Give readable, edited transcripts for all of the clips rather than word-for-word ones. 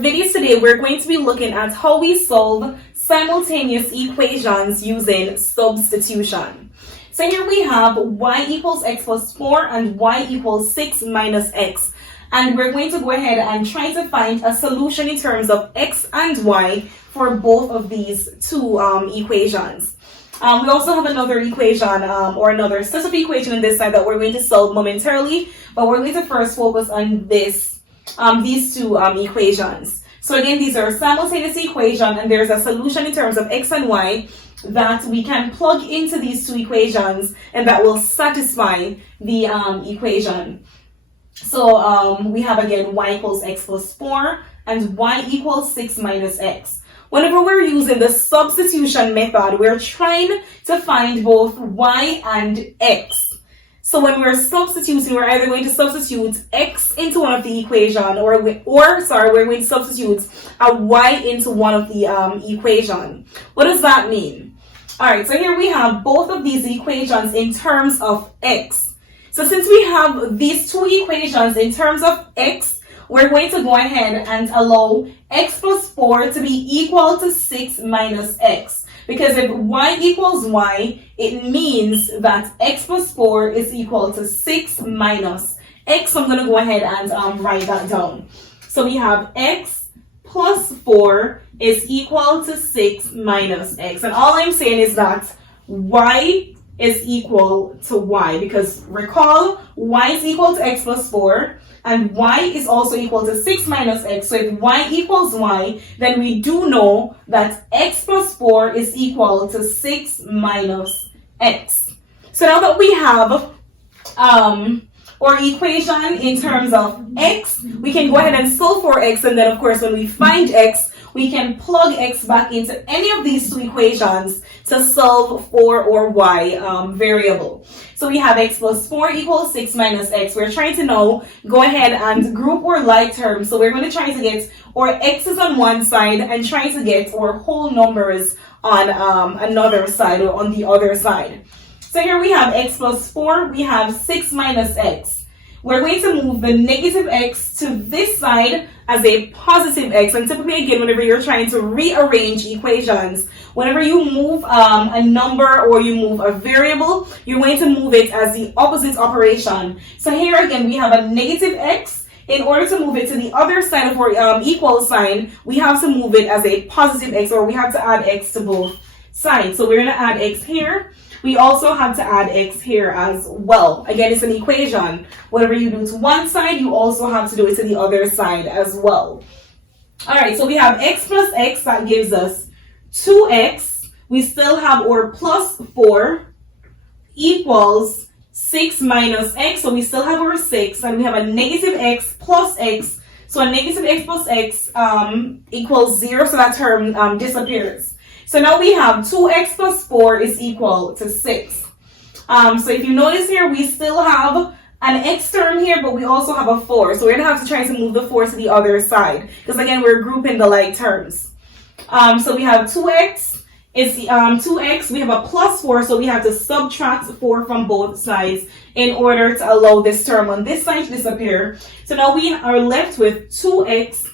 video today, we're going to be looking at how we solve simultaneous equations using substitution. So here we have y equals x plus 4 and y equals 6 minus x. And we're going to go ahead and try to find a solution in terms of x and y for both of these two equations. We also have another equation or another set of equation on this side that we're going to solve momentarily, but we're going to first focus on these two equations. So again, these are simultaneous equation, and there's a solution in terms of x and y that we can plug into these two equations, and that will satisfy the equation. So we have again y equals x plus 4 and y equals 6 minus x. Whenever we're using the substitution method, we're trying to find both y and x. So when we're substituting, we're either going to substitute x into one of the equation, or we're going to substitute a y into one of the equation. What does that mean? All right, so here we have both of these equations in terms of x. So since we have these two equations in terms of x, we're going to go ahead and allow x plus 4 to be equal to 6 minus x. Because if y equals y, it means that x plus 4 is equal to 6 minus x. So I'm going to go ahead and write that down. So we have x plus 4 is equal to 6 minus x. And all I'm saying is that y is equal to y, because recall, y is equal to x plus 4 and y is also equal to 6 minus x. So if y equals y, then we do know that x plus 4 is equal to 6 minus x. So now that we have our equation in terms of x, we can go ahead and solve for x, and then of course when we find x, we can plug x back into any of these two equations to solve for our y variable. So we have x plus 4 equals 6 minus x. We're trying to now go ahead and group our like terms. So we're going to try to get our x's on one side and try to get our whole numbers on another side, or on the other side. So here we have x plus 4, we have 6 minus x. We're going to move the negative x to this side as a positive x. And typically, again, whenever you're trying to rearrange equations, whenever you move a number or you move a variable, you're going to move it as the opposite operation. So here again, we have a negative x. In order to move it to the other side of our equal sign, we have to move it as a positive x, or we have to add x to both sides. So we're going to add x here. We also have to add x here as well. Again, it's an equation. Whatever you do to one side, you also have to do it to the other side as well. All right, so we have x plus x, that gives us 2x. We still have our plus 4 equals 6 minus x, so we still have our 6, and we have a negative x plus x. So a negative x plus x equals 0, so that term disappears. So now we have 2x plus 4 is equal to 6. So if you notice here, we still have an x term here, but we also have a 4. So we're going to have to try to move the 4 to the other side, because again, we're grouping the like terms. So we have 2x is 2x. We have a plus 4, so we have to subtract 4 from both sides in order to allow this term on this side to disappear. So now we are left with 2x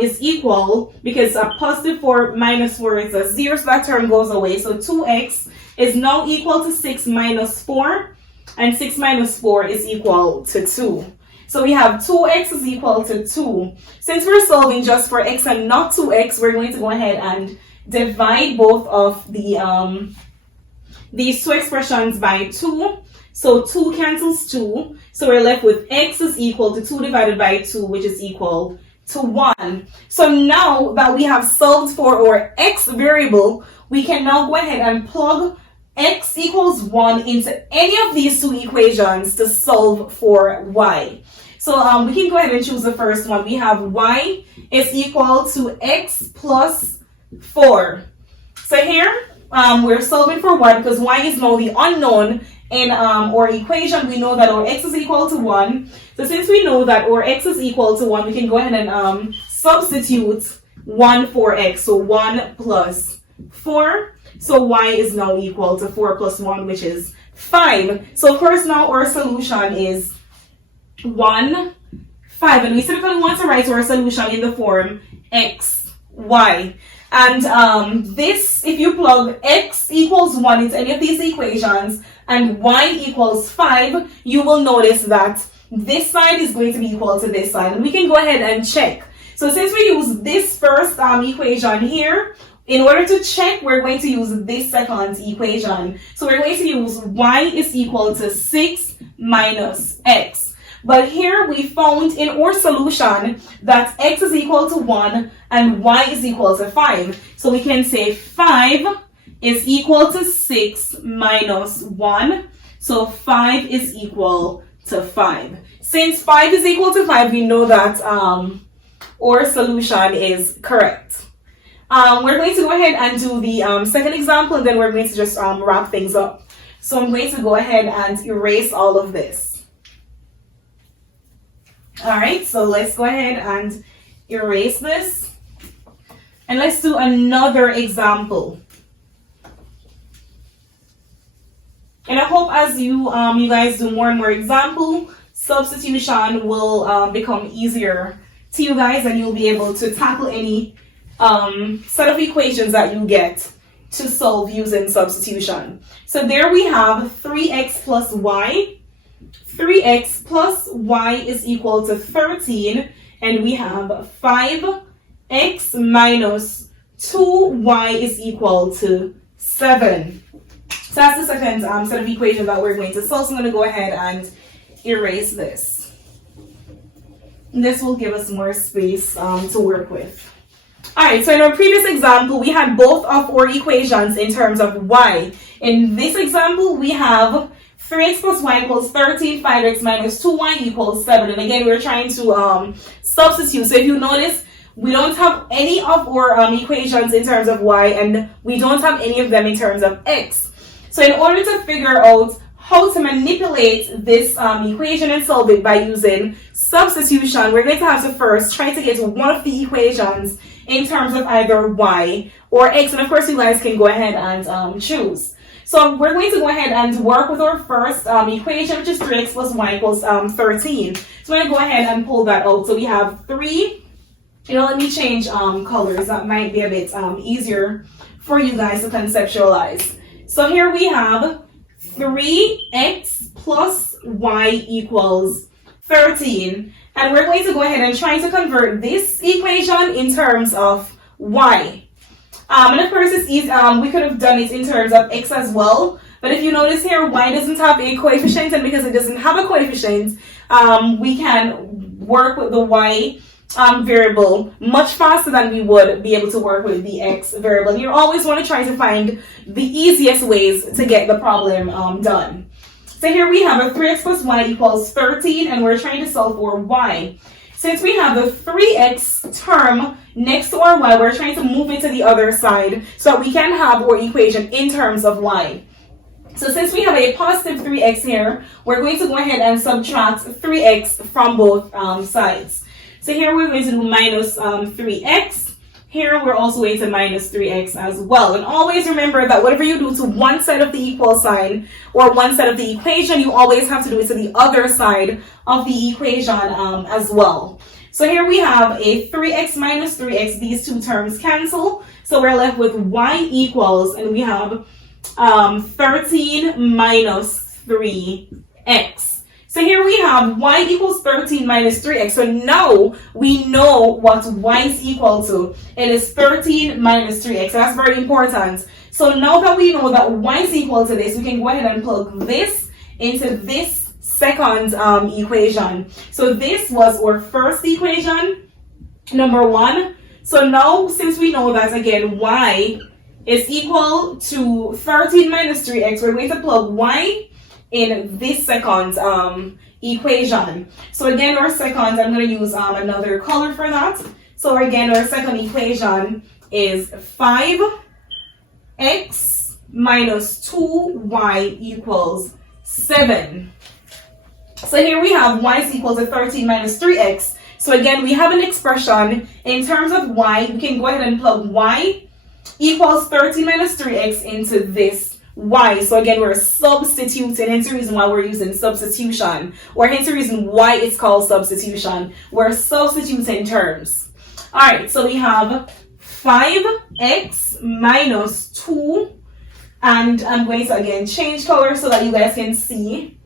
is equal, because a positive 4 minus 4 is a 0, so that term goes away. So 2x is now equal to 6 minus 4, and 6 minus 4 is equal to 2. So we have 2x is equal to 2. Since we're solving just for x and not 2x, we're going to go ahead and divide both of these two expressions by 2. So 2 cancels 2. So we're left with x is equal to 2 divided by 2, which is equal to 1. So now that we have solved for our x variable, we can now go ahead and plug x equals 1 into any of these two equations to solve for y. So we can go ahead and choose the first one. We have y is equal to x plus 4. So here we're solving for y because y is now the unknown in our equation. We know that our x is equal to 1. So since we know that our x is equal to 1, we can go ahead and substitute 1 for x. So 1 plus 4. So y is now equal to 4 plus 1, which is 5. So of course now our solution is 1, 5. And we typically want to write our solution in the form x, y. And this, if you plug x equals 1 into any of these equations and y equals 5, you will notice that this side is going to be equal to this side. And we can go ahead and check. So since we use this first equation here, in order to check, we're going to use this second equation. So we're going to use y is equal to 6 minus x. But here we found in our solution that x is equal to 1 and y is equal to 5. So we can say 5 is equal to 6 minus 1. So 5 is equal to 5. Since 5 is equal to 5, we know that our solution is correct. We're going to go ahead and do the second example, and then we're going to just wrap things up. So I'm going to go ahead and erase all of this. Alright, so let's go ahead and erase this. And let's do another example. And I hope as you guys do more and more example, substitution will become easier to you guys, and you'll be able to tackle any set of equations that you get to solve using substitution. So there we have 3x plus y. 3x plus y is equal to 13, and we have 5x minus 2y is equal to 7. So that's the second set of equations that we're going to solve. So I'm going to go ahead and erase this. This will give us more space to work with. Alright, so in our previous example, we had both of our equations in terms of y. In this example, we have 3x plus y equals 13, 5x minus 2y equals 7. And again, we're trying to substitute. So if you notice, we don't have any of our equations in terms of y, and we don't have any of them in terms of x. So in order to figure out how to manipulate this equation and solve it by using substitution, we're going to have to first try to get one of the equations in terms of either y or x. And of course, you guys can go ahead and choose. So we're going to go ahead and work with our first equation, which is 3x plus y equals 13. So I'm going to go ahead and pull that out. So we have 3. Let me change colors. That might be a bit easier for you guys to conceptualize. So here we have 3x plus y equals 13. And we're going to go ahead and try to convert this equation in terms of y. And of course, it's easy. We could have done it in terms of x as well. But if you notice here, y doesn't have a coefficient, and because it doesn't have a coefficient, we can work with the y variable much faster than we would be able to work with the x variable. You always want to try to find the easiest ways to get the problem done. So here we have a 3x plus y equals 13, and we're trying to solve for y. Since we have the 3x term next to our y, we're trying to move it to the other side so that we can have our equation in terms of y. So since we have a positive 3x here, we're going to go ahead and subtract 3x from both sides. So here we're going to do minus 3x. Here we're also going to minus 3x as well. And always remember that whatever you do to one side of the equal sign or one side of the equation, you always have to do it to the other side of the equation as well. So here we have a 3x minus 3x. These two terms cancel. So we're left with y equals, and we have 13 minus 3x. So here we have y equals 13 minus 3x. So now we know what y is equal to. It is 13 minus 3x. So that's very important. So now that we know that y is equal to this, we can go ahead and plug this into this second equation. So this was our first equation, number 1. So now, since we know that, again, y is equal to 13 minus 3x, we're going to plug y in this second equation. So again, our second, I'm going to use another color for that. So again, our second equation is 5x minus 2y equals 7. So here we have y is equal to 13 minus 3x. So again, we have an expression in terms of y. We can go ahead and plug y equals 13 minus 3x into this y. So again, we're substituting. Hence the reason why we're using substitution, or hence the reason why it's called substitution. We're substituting terms. Alright, so we have 5x minus 2, and I'm going to again change color so that you guys can see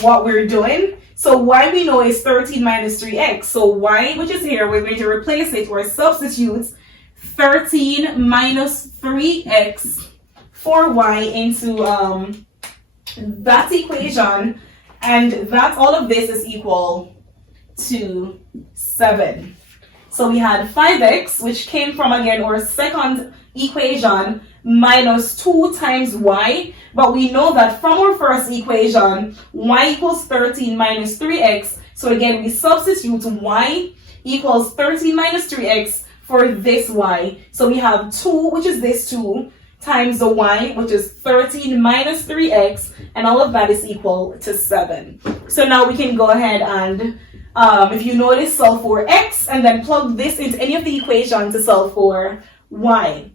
what we're doing. So y we know is 13 minus 3x. So y, which is here, we're going to replace it or substitute 13 minus 3x for y into that equation, and that all of this is equal to 7. So we had 5x, which came from again our second equation, minus 2 times y, but we know that from our first equation, y equals 13 minus 3x. So again, we substitute y equals 13 minus 3x for this y. So we have 2, which is this 2, times the y, which is 13 minus 3x, and all of that is equal to 7. So now we can go ahead and, if you notice, solve for x, and then plug this into any of the equations to solve for y.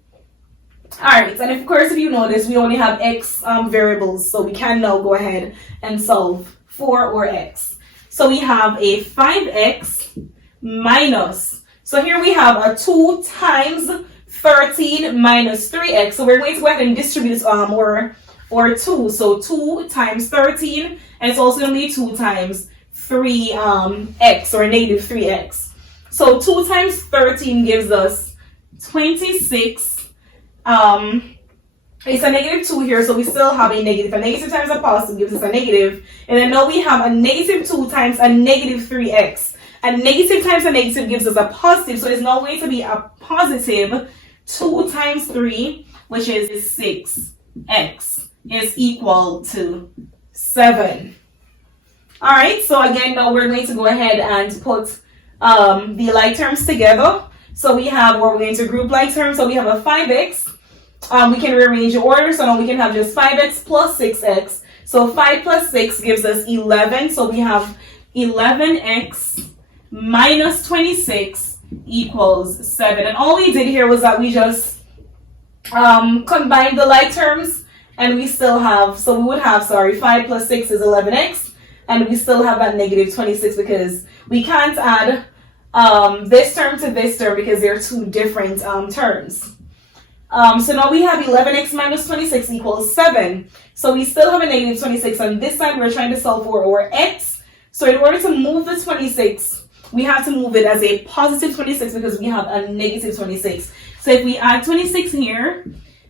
Alright, and of course, if you notice, we only have x variables, so we can now go ahead and solve for our x. So we have a 5x minus, so here we have a 2 times 13 minus 3x. So we're going to go ahead and distribute our 2. So 2 times 13, and it's also going to be 2 times 3x, or negative 3x. So 2 times 13 gives us 26. It's a negative 2 here, so we still have a negative. A negative times a positive gives us a negative. And then now we have a negative 2 times a negative 3x. A negative times a negative gives us a positive, so it's now going to be a positive 2 times 3, which is 6x, is equal to 7. Alright, so again, now we're going to go ahead and put the like terms together. So we have, we're going to group like terms, so we have a 5x. We can rearrange the order, so now we can have just 5x plus 6x. So 5 plus 6 gives us 11, so we have 11x minus 26 equals 7. And all we did here was that we just combined the like terms, and we still have, so we would have, 5 plus 6 is 11x, and we still have that negative 26 because we can't add this term to this term because they're two different terms. So now we have 11x minus 26 equals 7. So we still have a negative 26 on this side. We're trying to solve for our x. So in order to move the 26, we have to move it as a positive 26 because we have a negative 26. So if we add 26 here,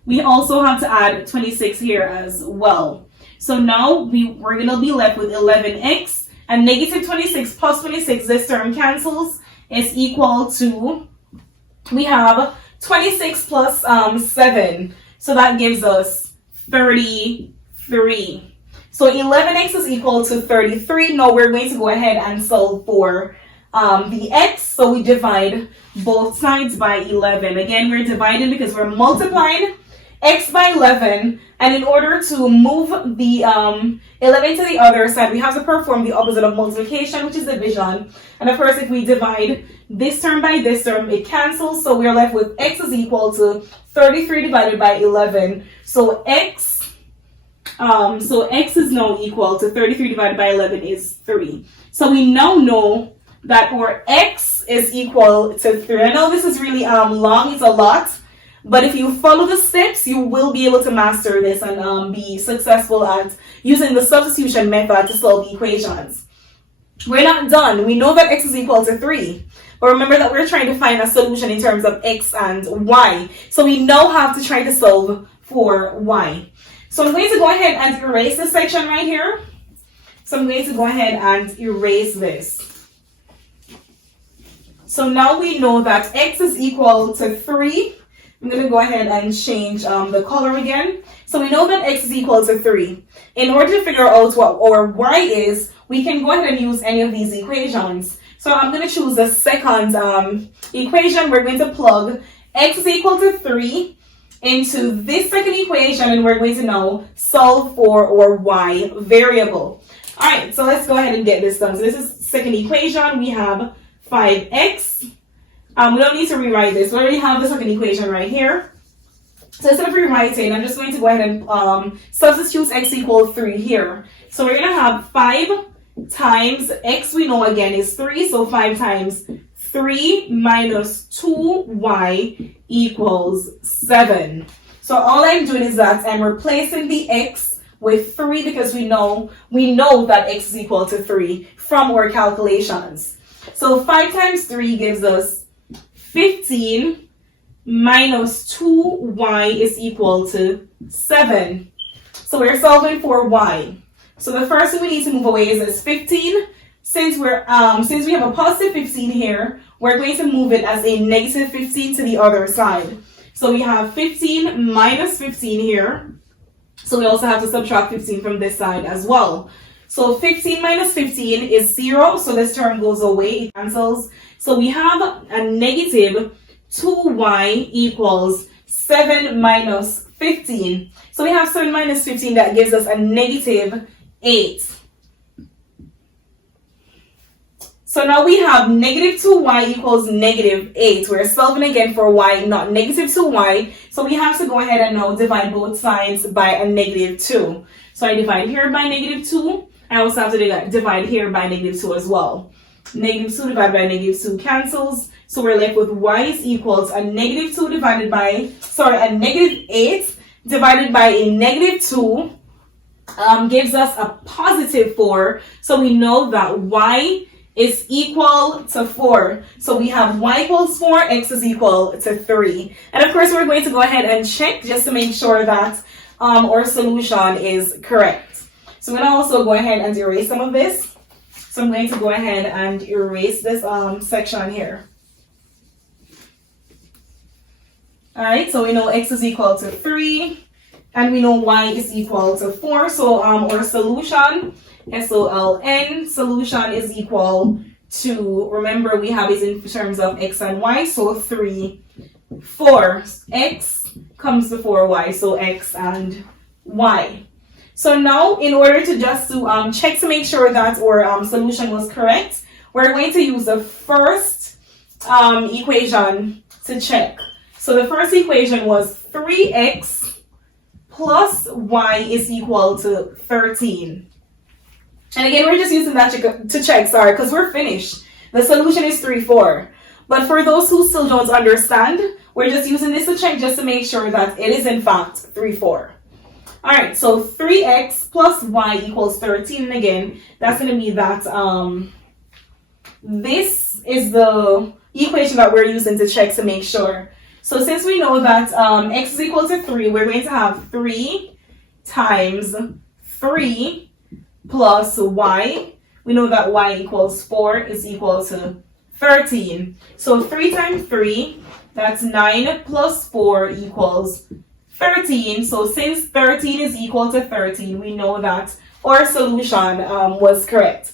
we also have to add 26 here as well. So now we're going to be left with 11x, and negative 26 plus 26, this term cancels, is equal to, we have 26 plus 7, so that gives us 33. So 11x is equal to 33. Now we're going to go ahead and solve for the x, so we divide both sides by 11. Again, we're dividing because we're multiplying x by 11, and in order to move the 11 to the other side, we have to perform the opposite of multiplication, which is division. And of course, if we divide this term by this term, it cancels, so we're left with x is equal to 33 divided by 11. So x is now equal to 33 divided by 11 is 3. So we now know that our x is equal to 3. I know this is really long, it's a lot, but if you follow the steps, you will be able to master this and be successful at using the substitution method to solve equations. We're not done. We know that x is equal to 3. But remember that we're trying to find a solution in terms of x and y. So we now have to try to solve for y. So I'm going to go ahead and erase this section right here. So I'm going to go ahead and erase this. So now we know that x is equal to 3. I'm going to go ahead and change the color again. So we know that x is equal to 3. In order to figure out what our y is, we can go ahead and use any of these equations. So I'm going to choose the second equation. We're going to plug x is equal to 3 into this second equation, and we're going to now solve for our y variable. All right, so let's go ahead and get this done. So this is second equation. We have 5x. We don't need to rewrite this. We already have the second equation right here. So instead of rewriting, I'm just going to go ahead and substitute x equals 3 here. So we're going to have 5 times x we know again is 3. So 5 times 3 minus 2y equals 7. So all I'm doing is that I'm replacing the x with 3 because we know that x is equal to 3 from our calculations. So 5 times 3 gives us 15 minus 2y is equal to 7. So we're solving for y. So the first thing we need to move away is this 15. Since we have a positive 15 here, we're going to move it as a negative 15 to the other side. So we have 15 minus 15 here. So we also have to subtract 15 from this side as well. So 15 minus 15 is 0. So this term goes away. It cancels. So we have a negative 2y equals 7 minus 15. So we have 7 minus 15 that gives us a negative 8. So now we have negative 2y equals negative 8. We're solving again for y, not negative 2y. So we have to go ahead and now divide both sides by a negative 2. So I divide here by negative 2. I also have to divide here by negative 2 as well. Negative 2 divided by negative 2 cancels. So we're left with y is equals a negative 2 divided by, a negative 8 divided by a negative 2 gives us a positive 4. So we know that y is equal to 4. So we have y equals 4, x is equal to 3. And of course, we're going to go ahead and check just to make sure that our solution is correct. So I'm going to also go ahead and erase some of this. So I'm going to go ahead and erase this section here. All right, so we know x is equal to 3, and we know y is equal to 4. So our solution, SOLN, solution is equal to, remember we have it in terms of x and y, so 3, 4. X comes before y, so x and y. So now, in order to just check to make sure that our solution was correct, we're going to use the first equation to check. So the first equation was 3x plus y is equal to 13. And again, we're just using that to check, because we're finished. The solution is 3, 4. But for those who still don't understand, we're just using this to check just to make sure that it is in fact 3, 4. All right, so 3x plus y equals 13. And again, that's going to be that this is the equation that we're using to check to make sure. So since we know that x is equal to 3, we're going to have 3 times 3 plus y. We know that y equals 4 is equal to 13. So 3 times 3, that's 9 plus 4 equals 13. So since 13 is equal to 13, we know that our solution was correct.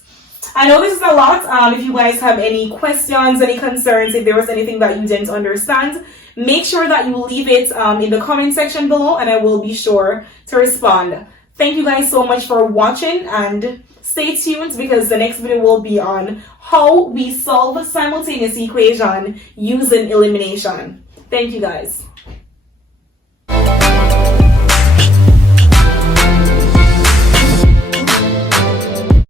I know this is a lot. If you guys have any questions, any concerns, if there was anything that you didn't understand, make sure that you leave it in the comment section below, and I will be sure to respond. Thank you guys so much for watching, and stay tuned because the next video will be on how we solve a simultaneous equation using elimination. Thank you guys.